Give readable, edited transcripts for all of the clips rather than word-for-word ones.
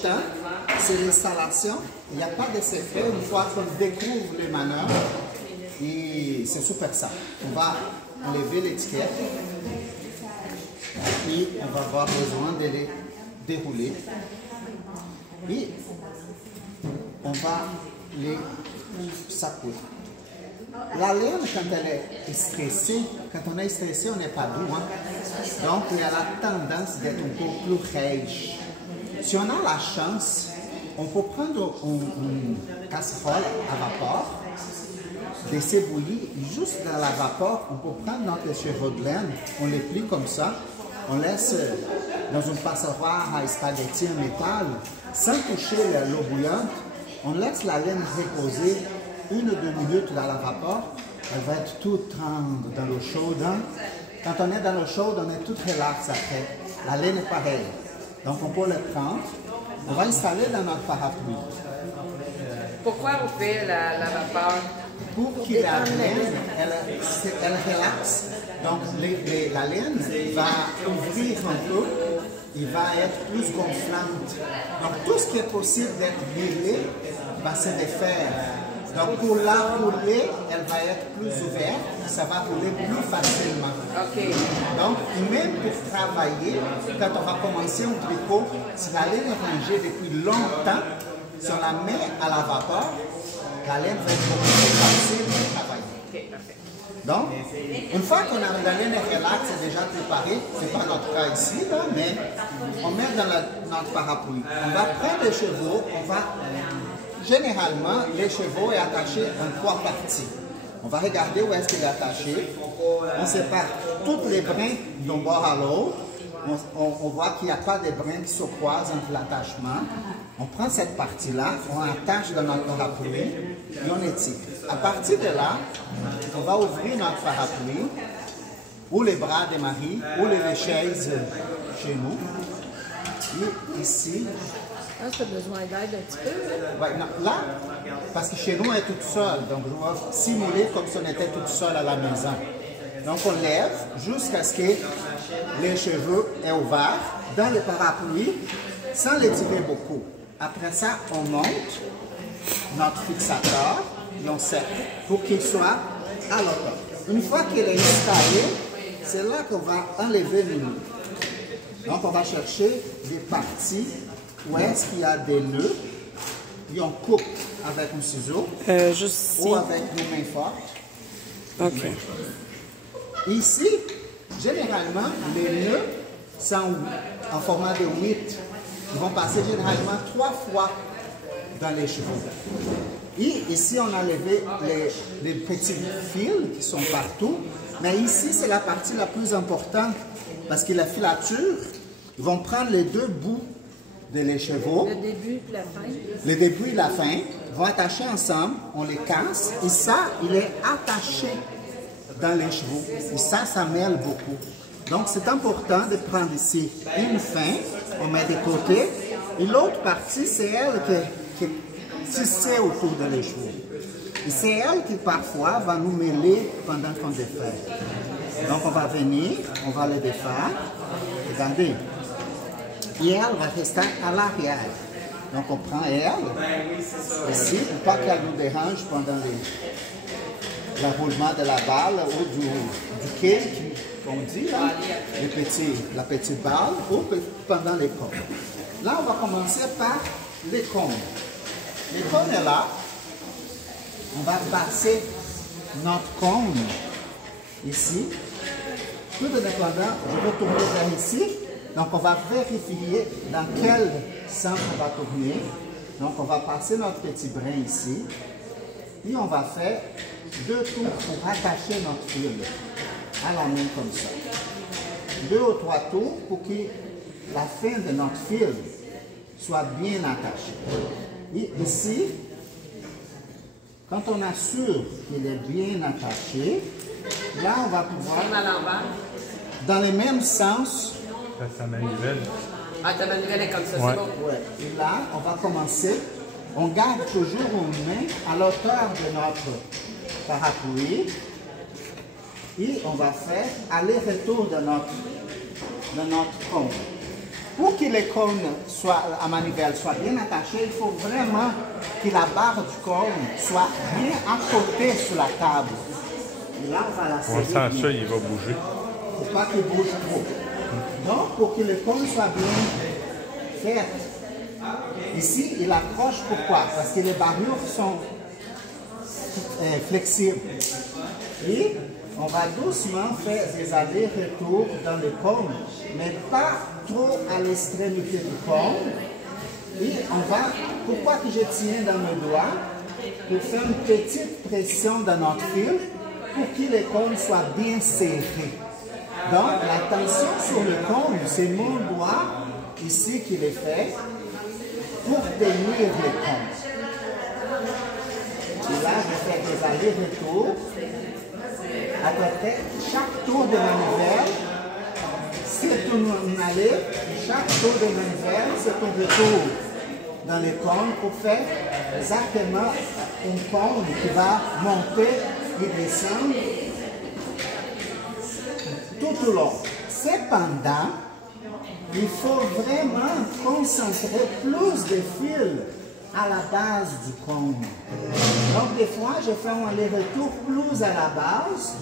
important, c'est l'installation. Il n'y a pas de secret. Une fois qu'on découvre les manœuvres, c'est super simple. On va enlever l'étiquette et on va avoir besoin de les dérouler. Et on va les secouer. La laine, quand elle est stressée, quand on est stressé, on n'est pas doux. Hein? Donc, elle a la tendance d'être un peu plus rêche. Si on a la chance, on peut prendre une casserole à vapeur, des cébouillis, juste dans la vapeur, on peut prendre notre cheveux de laine, on les plie comme ça, on laisse dans une passoire à spaghetti en métal, sans toucher l'eau bouillante, on laisse la laine reposer 1 ou 2 minutes dans la vapeur, elle va être toute tendre dans l'eau chaude. Hein? Quand on est dans l'eau chaude, on est tout relax après. La laine est pareille. Donc on peut le prendre, on va installer dans notre parapluie. Pourquoi on fait la vapeur? Pour que la laine, elle relaxe. Donc la laine va ouvrir un peu, il va être plus gonflante. Donc tout ce qui est possible d'être brûlé va se défaire. Donc pour la rouler, elle va être plus ouverte, ça va rouler plus facilement. Okay. Donc même pour travailler, quand on va commencer un tricot, si la laine est rangée depuis longtemps, si on la met à la vapeur, la laine va être beaucoup plus facile de travailler. Okay, parfait. Donc, une fois qu'on a la laine relax, c'est déjà préparé, ce n'est pas notre cas ici, là, mais on met dans notre parapluie. On va prendre les chevaux, généralement, les chevaux sont attachés en 3 parties. On va regarder où est-ce qu'il est attaché. On sépare toutes les brins d'un bord à l'autre. On voit qu'il n'y a pas de brins qui se croisent entre l'attachement. On prend cette partie-là, on attache dans notre parapluie et on étire. À partir de là, on va ouvrir notre parapluie, ou les bras de Marie, ou les chaises chez nous. Et ici, Ah, ça a besoin d'aide un petit peu. ouais, non, là, parce que chez nous, on est toute seule. Donc, je vais simuler comme si on était toute seule à la maison. Donc, on lève jusqu'à ce que les cheveux soient ouverts dans le parapluie sans les tirer beaucoup. Après ça, on monte notre fixateur et on serre pour qu'il soit à l'automne. Une fois qu'il est installé, c'est là qu'on va enlever le nœud. Donc, on va chercher des parties où est-ce qu'il y a des nœuds, et on coupe avec un ciseau juste ici. ou avec des mains fortes. OK. Ici, généralement, les nœuds sont en format de 8. Ils vont passer généralement 3 fois dans les chevaux. Et ici, on a levé les petits fils qui sont partout. Mais ici, c'est la partie la plus importante parce que la filature, ils vont prendre les 2 bouts de les chevaux. Le début et la fin. Le début et la fin vont attacher ensemble, on les casse et ça, il est attaché dans les chevaux. Et ça mêle beaucoup. Donc c'est important de prendre ici une fin, on met de côté et l'autre partie, c'est elle qui est tissée autour de les chevaux. Et c'est elle qui parfois va nous mêler pendant qu'on défait. Donc on va venir, on va les défaire. Regardez. Et elle va rester à l'arrière. Donc on prend elle, ici, pour pas qu'elle nous dérange pendant l'enroulement de la balle ou du cake, comme on dit, là, la petite balle, ou pendant les cônes. Là, on va commencer par les cônes. Les cônes est là. On va passer notre cône ici. Tout dépendant, je vais tourner vers ici. Donc, on va vérifier dans quel sens on va tourner. Donc, on va passer notre petit brin ici. Et on va faire 2 tours pour attacher notre fil à la main comme ça. 2 ou 3 tours pour que la fin de notre fil soit bien attachée. Et ici, quand on assure qu'il est bien attaché, là, on va pouvoir, dans le même sens, sa manivelle. Ah, ta manivelle est comme ça, Ouais. c'est bon. ouais. Et là, on va commencer. On garde toujours une main à l'auteur de notre parapluie. Et on va faire aller-retour de notre cône. pour que les cônes à manivelle soient bien attachés, il faut vraiment que la barre du cône soit bien à côté sur la table. Et là, on va la serrer. Sans ça, il va bouger. Pour pas qu'il bouge trop. Donc, pour que le cône soit bien fait, ici, il accroche. Pourquoi? Parce que les barures sont flexibles. Et on va doucement faire des allers-retours dans le cône, mais pas trop à l'extrémité du cône. Et on va, pourquoi que je tiens dans mes doigts? Pour faire une petite pression dans notre fil pour que le cône soit bien serré. Donc, la tension sur le cône, c'est mon doigt ici qui le fait pour tenir le cône. Et là, je fais des allers-retours. À peu près, chaque tour de manivelle, c'est une allée. Chaque tour de manivelle, c'est un retour dans le cône pour faire exactement un cône qui va monter et descendre tout au long. Cependant, il faut vraiment concentrer plus de fils à la base du cône. Donc des fois, je fais un aller-retour plus à la base.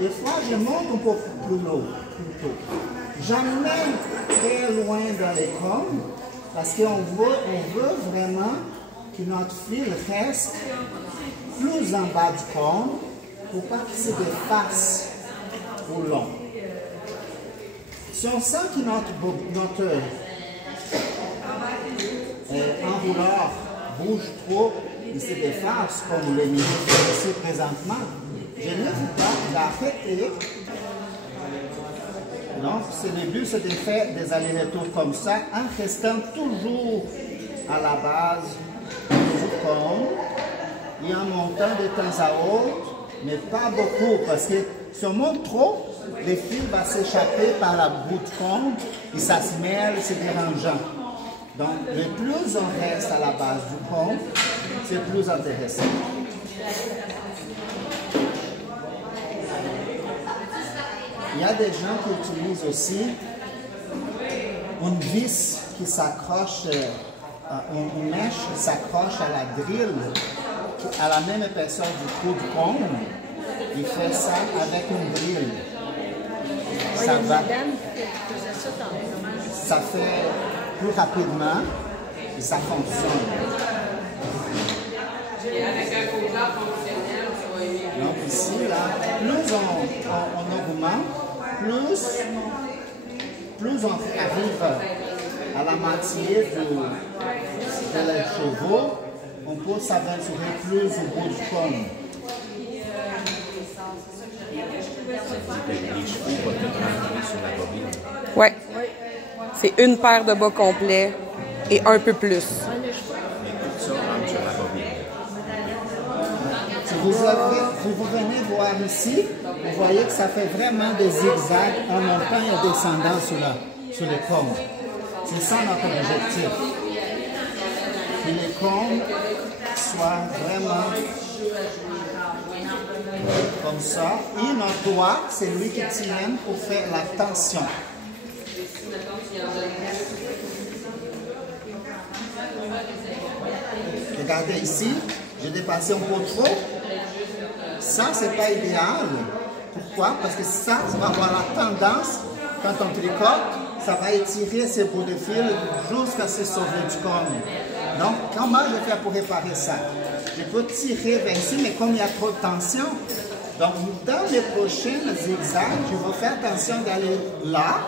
Des fois, je monte un peu plus haut. Jamais très loin dans les cônes parce qu'on veut vraiment que notre fil reste plus en bas du cône pour pas qu'il se défasse au long. Si on sent que notre enrouleur bouge trop, il se déface, comme le milieu fait ici présentement, je ne veux pas l'arrêter. Donc, le but, c'est de faire des allers-retours comme ça, en restant toujours à la base du cône et en montant de temps à autre, mais pas beaucoup, parce que si on monte trop, le fil va s'échapper par la bout du cône et ça se mêle, c'est dérangeant. Donc, le plus on reste à la base du cône, c'est plus intéressant. Il y a des gens qui utilisent aussi une vis qui s'accroche, une mèche qui s'accroche à la drille, à la même épaisseur du trou du cône. Il fait ça avec une drille. Ça va. Ça fait plus rapidement et ça fonctionne. Donc ici, là, plus on augmente, plus on arrive à la moitié de la chevaux, on peut s'aventurer plus au bout du cône. Ouais. C'est une paire de bas complets et un peu plus. Si vous venez voir ici, vous voyez que ça fait vraiment des zigzags en montant et en descendant sur les cônes. C'est ça notre objectif. Que les cônes soient vraiment comme ça. Et notre doigt, c'est lui qui tient pour faire la tension. Regardez ici, j'ai dépassé un peu trop. Ça, c'est pas idéal. Pourquoi? Parce que ça va avoir la tendance, quand on tricote, ça va étirer ces bouts de fil jusqu'à se sauver du cône. Donc, comment je fais pour réparer ça? Je peux tirer vers ici, mais comme il y a trop de tension, donc dans les prochains zigzags, je vais faire attention d'aller là,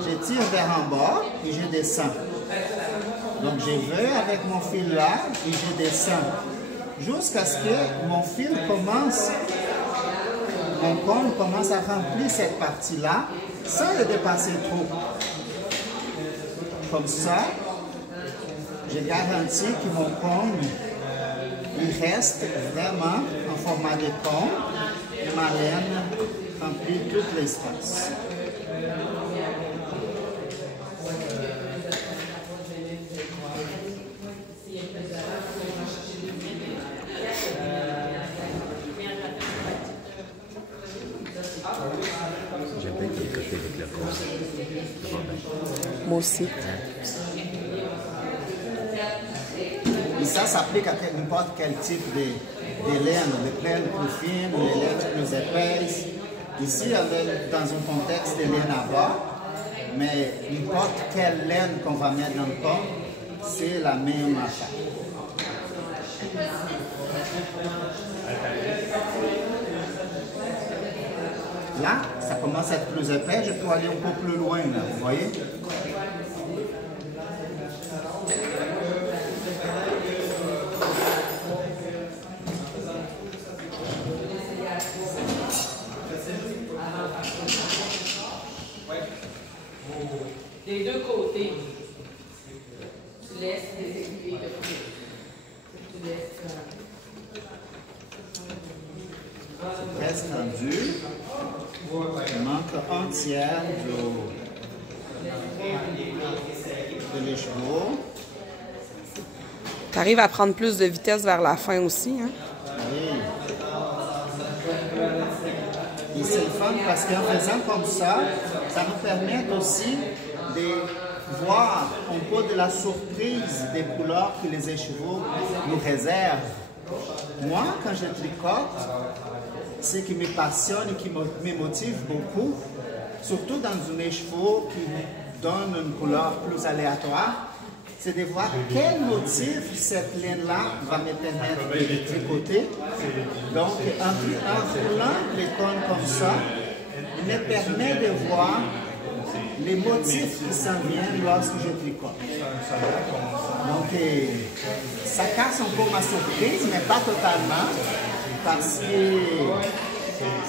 je tire vers en bas et je descends. Donc je vais avec mon fil là et je descends jusqu'à ce que mon fil commence, mon cône commence à remplir cette partie-là sans le dépasser trop. Comme ça, je garantis que mon cône il reste vraiment en format de cône et ma laine remplit tout l'espace. moi aussi. Et ça s'applique à n'importe quel type de laine, les laines plus fines, les laines plus épaisses. Ici, on est dans un contexte de laine à bas, mais n'importe quelle laine qu'on va mettre dans le corps, c'est la même affaire. Là, ça commence à être plus épais, je peux aller un peu plus loin, là, vous voyez? Des deux côtés. Tu laisses des aiguilles de feu. Tu laisses. Presque tendu. Il manque un tiers de l'écheveau. Tu arrives à prendre plus de vitesse vers la fin aussi, hein? Oui. Et c'est le fun parce qu'en faisant comme ça nous permet aussi de voir un peu de la surprise des couleurs que les écheveaux nous réservent. Moi, quand je tricote, ce qui me passionne et qui me motive beaucoup, surtout dans un écheveau qui donne une couleur plus aléatoire, c'est de voir quel motif cette laine-là va me permettre de tricoter. Donc, en roulant les cônes comme ça, il me permet de voir les motifs qui s'en viennent lorsque je tricote. Donc, ça casse un peu ma surprise, mais pas totalement, parce que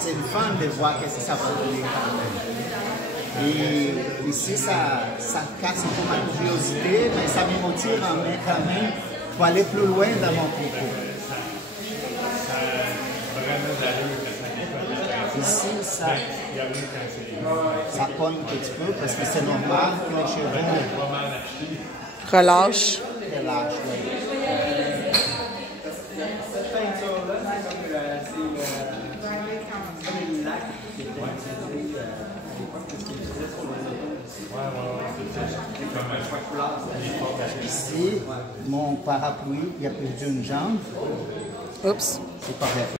c'est le fun de voir qu'est-ce que ça va donner quand même. Et ici, ça casse un peu ma curiosité, mais ça me motive quand même pour aller plus loin dans mon tricot. Ici, ça pogne un petit peu parce que c'est normal que les cheveux Relâche. relâchent. Ici, mon parapluie, il y a plus d'une jambe. Oups. C'est correct.